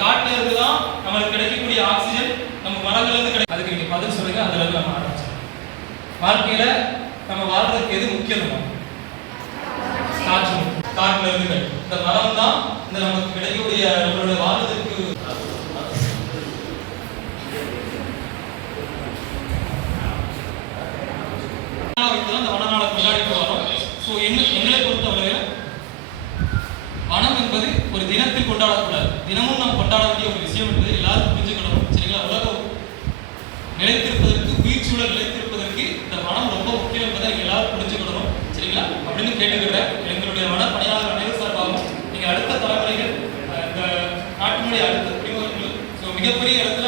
காட்டுல இருந்து தான் நம்மளுக்கு கிடைக்கக்கூடிய ஆக்சிஜன் நம்ம மரங்கள்ல இருந்து கிடைக்கும் அதுக்கு நீங்க பதில் சொல்லுங்க அதுல இருந்து நம்ம ஆரம்பிச்சோம் வாழ்க்கையில நம்ம வாழ்றதுக்கு எது முக்கியம் காற்று காட்டுல இருந்து கிடைக்கும். இந்த மரம் தான் இந்த நமக்கு கிடைக்கக்கூடிய நம்மளோட வாழ்றதுக்கு வைத்து இந்த வனநாளை கொண்டாடிட்டு வரோம் ஸோ எங்களை பொறுத்தவரை வனம் என்பது ஒரு தினத்தில் கொண்டாடக்கூடாது. தினமும் நாம் கொண்டாட வேண்டிய ஒரு விஷயம் என்பது எல்லாரும் புரிஞ்சுக்கணும் சரிங்களா? உலகம் நிலைத்திருப்பதற்கு உயிர் சூழல் நிலைத்திருப்பதற்கு இந்த வனம் ரொம்ப முக்கியம் என்பதை நீங்கள் எல்லாரும் புரிஞ்சுக்கணும் சரிங்களா? அப்படின்னு கேட்டுக்கிறேன் எங்களுடைய வன பணியாளர் அனைவரும் சார்பாகவும் நீங்க அடுத்த தலைமுறைகள் இந்த நாட்டினுடைய அடுத்த குடிமகன்கள் ஸோ மிகப்பெரிய இடத்துல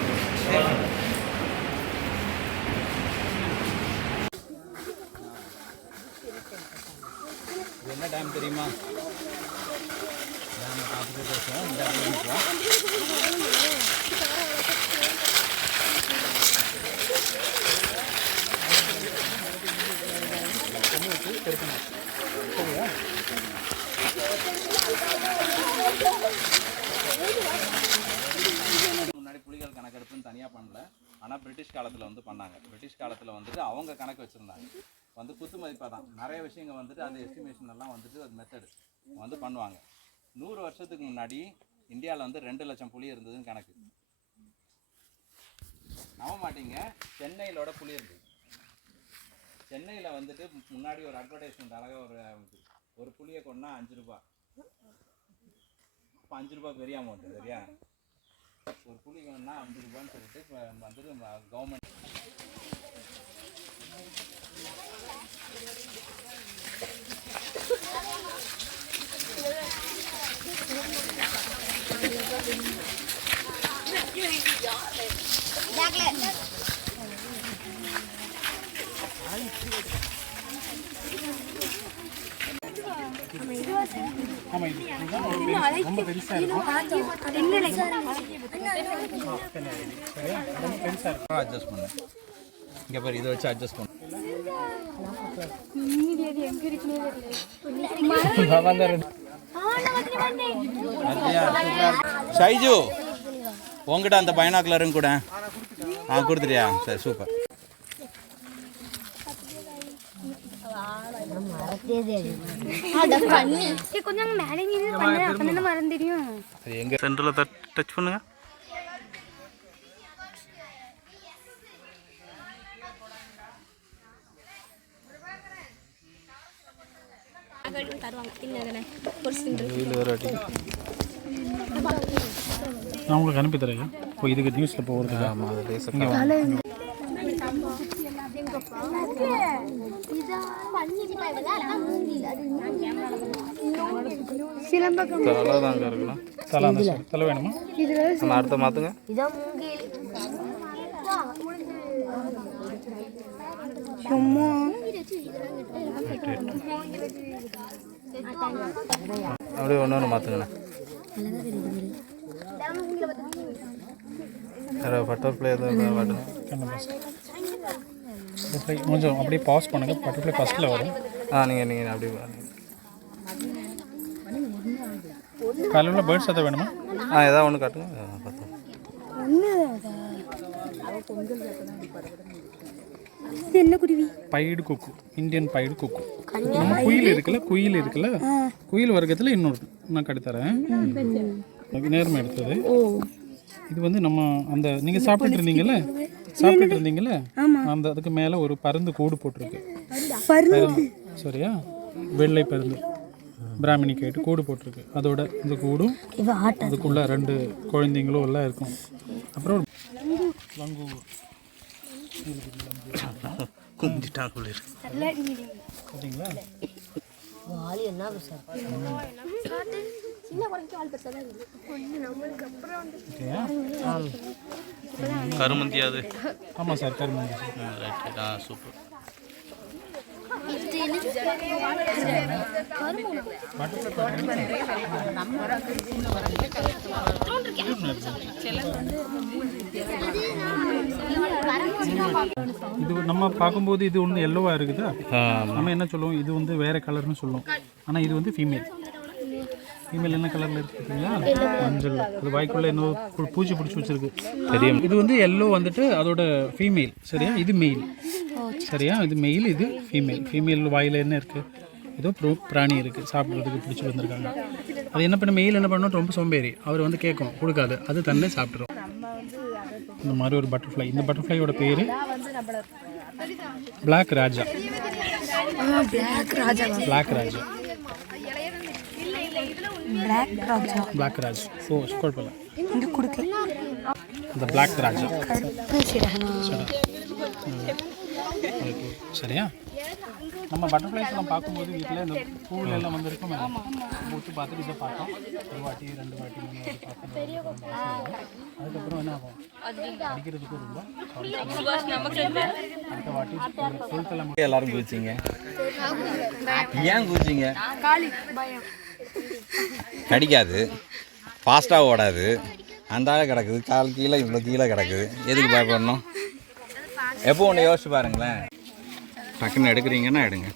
என்ன டேம் தெரியுமா டேம் பார்த்துட்டு பேசுவோம் இந்த இடத்துல நிற்போம் முன்னாடி புலிகள் கணக்கெடுப்புன்னு தனியாக பண்ணல. ஆனால் பிரிட்டிஷ் காலத்தில் வந்து பண்ணாங்க. பிரிட்டிஷ் காலத்தில் வந்துட்டு அவங்க கணக்கு வச்சுருந்தாங்க. வந்து குத்து மதிப்பாக தான். நிறைய விஷயங்கள் வந்துட்டு அந்த எஸ்டிமேஷன் எல்லாம் வந்துட்டு ஒரு மெத்தடு வந்து பண்ணுவாங்க. நூறு வருஷத்துக்கு முன்னாடி இந்தியாவில் வந்து ரெண்டு லட்சம் புலி இருந்ததுன்னு கணக்கு. நம்ப மாட்டீங்க. சென்னையிலோட புலி இருந்தது சென்னையில் வந்துட்டு முன்னாடி ஒரு அட்வர்டைஸ்மெண்ட் அழகாக ஒரு ஒரு புளியை கொண்டா அஞ்சு ரூபா. அப்போ அஞ்சு ரூபா பெரிய அமௌண்ட் சரியா? ஒரு புளி வேணும்னா அஞ்சு ரூபான்னு சொல்லிட்டு இப்போ வந்துட்டு கவர்மெண்ட் அட்ஜஸ்ட் பண்ணு இங்கே பாரு இதை வச்சு அட்ஜஸ்ட் பண்ணு ஷைஜு உங்ககிட்ட அந்த பைனாக்குலரும் கூட. ஆ கொடுத்துட்டியா? சரி சூப்பர். கொஞ்சம் மேலே நின்று பண்ணு அப்பதான் மரம் தெரியும் எங்கே சென்டரில் டச் பண்ணுங்க நான் உங்களுக்கு அனுப்பி தரேன் இப்போ இதுக்கு நியூஸில் போகிறது ஆமாம் அது லேசர் சிலம்பக்கம் தலை அந்த வேணுமா? நான் அடுத்த மாற்றுங்க சும்மா. அப்படியே ஒன்று ஒன்று மாற்றுங்கண்ணே பட்டர்ஃப்ளை எதுவும் பட்டர்ஃப்ளை கொஞ்சம் அப்படியே பாஸ் பண்ணுங்கள் பட்டர்ஃப்ளை ஃபஸ்ட்டில் வரும். ஆ நீங்கள் நீங்கள் அப்படியே. காலையில் பேர்ட்ஸ் எதாவது வேணுமா? ஆ ஏதாவது ஒன்று காட்டுங்க. பார்த்தோம். இது என்ன குருவி pied cuckoo Indian pied cuckoo. நம்ம குயில் இருக்குல்ல குயில் இருக்குல்ல குயில் வர்க்கத்தில் இன்னொரு நான் கடித்தரேன் நேர்மை எடுத்தது. இது வந்து நம்ம அந்த நீங்கள் சாப்பிட்டுட்டு இருந்தீங்கல்ல? சாப்பிட்டுட்டு இருந்தீங்கல்ல? அந்த அதுக்கு மேலே ஒரு பருந்து கூடு போட்டிருக்கு. சரியா? வெள்ளை பருந்து. பிராமணி கேட்டு கூடு போட்டிருக்கு. அதோட இந்த கூடும் அதுக்குள்ள ரெண்டு குழந்தைங்களும் எல்லாம் இருக்கும். அப்புறம் ஒரு லங்கு கருமந்தியாது ஆமாம் சார் கருமந்தி. ரைட் ஆ சூப்பர். இது நம்ம பார்க்கும்போது இது ஒன்று எல்லோவாக இருக்குதா. நம்ம என்ன சொல்லுவோம்? இது வந்து வேற கலர்னு சொல்லுவோம். ஆனால் இது வந்து ஃபீமேல் ஃபீமேல் என்ன கலரில் இருக்குங்களா மஞ்சள் அது வாய்க்குள்ள பூ- பூச்சி பிடிச்சி வச்சிருக்கு. தெரியும். இது வந்து எல்லோ வந்துட்டு அதோட ஃபீமேல் சரியா? இது மெயில் சரியா? இது மெயில் இது ஃபீமேல் ஃபீமேல் வாயில் என்ன இருக்குது ஏதோ ப்ரோ பிராணி இருக்குது சாப்பிட்றதுக்கு பிடிச்சி வந்திருக்காங்க. அது என்ன பண்ண மெயில் என்ன பண்ணணும்? ரொம்ப சோம்பேறி. அவர் வந்து கேட்கும் கொடுக்காது. அது தன்னே சாப்பிட்றோம் இந்த மாதிரி ஒரு பட்டர்ஃப்ளை இந்த பட்டர்ஃப்ளையோட பேர் black rajah black rajah black rajah ஓ கொடுக்க. இந்த பிளாக் ராஜா ஓகே சரியா? நம்ம பட்டர்ஃப்ளைஸ்லாம் பார்க்கும்போது வீட்டில் இந்த பூவில் எல்லாம் வந்திருக்கும். பூத்து பார்த்துட்டு இதை பார்த்தோம். ஒரு வாட்டி ரெண்டு வாட்டி மூணு வாட்டி பார்த்தோம் அதுக்கப்புறம் என்ன ஆகும்? அடிக்கிறதுக்கு ரொம்ப அடுத்த வாட்டி டுவெல்த்தில் எல்லாரும் குதிச்சிங்க ஏன் குதிச்சிங்க கடிக்காது. ஃபாஸ்ட்டாக ஓடாது. அந்த கிடக்குது. கால் கீழே இவ்வளோ கீழே கிடக்குது. எதுக்கு பயப்படணும்? எப்போ ஒன்று யோசிச்சு பாருங்களேன். டக்குன்னு எடுக்கிறீங்கன்னா எடுங்க.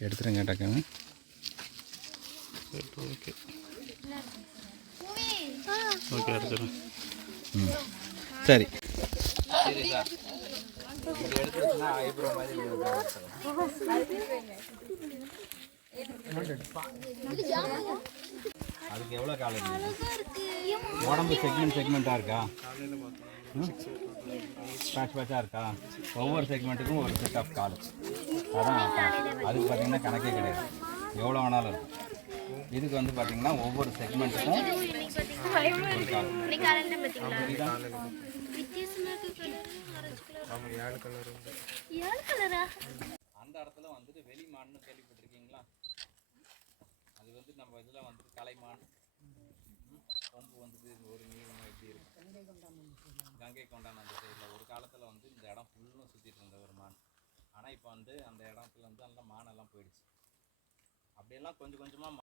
எடுத்துருங்க டக்குன்னு. ஓகே ஓகே எடுத்துறேன் ம். சரி. அதுக்கு எவ்வளோ காலம் உடம்பு செக்மெண்ட் செக்மெண்ட்டாக இருக்கா? பேட்ச் பேட்சாக இருக்கா? ஒவ்வொரு செக்மெண்ட்டுக்கும் ஒரு செட் ஆஃப் கால் அதான் கணக்கு. அதுக்கு பார்த்தீங்கன்னா கணக்கே கிடையாது. எவ்வளோ வேணாலும் இருக்கும். இதுக்கு வந்து பார்த்தீங்கன்னா ஒவ்வொரு செக்மெண்ட்டுக்கும் ஒரு? அந்த இடத்துல வந்துட்டு வெளிமான்னு கேள்விப்பட்டிருக்கீங்களா? அது வந்து நம்ம இதில் வந்துட்டு கலைமான். கொம்பு வந்தது ஒரு நீளமாக எப்படி இருக்கு. கங்கை கொண்டான் அந்த சைடில். ஒரு காலத்தில் வந்து இந்த இடம் ஃபுல்லும் சுற்றிட்டு இருந்த ஒரு மான். ஆனால் இப்போ வந்து அந்த இடத்துல வந்து நல்லா மானெல்லாம் போயிடுச்சு. அப்படியெல்லாம் கொஞ்சம் கொஞ்சமாக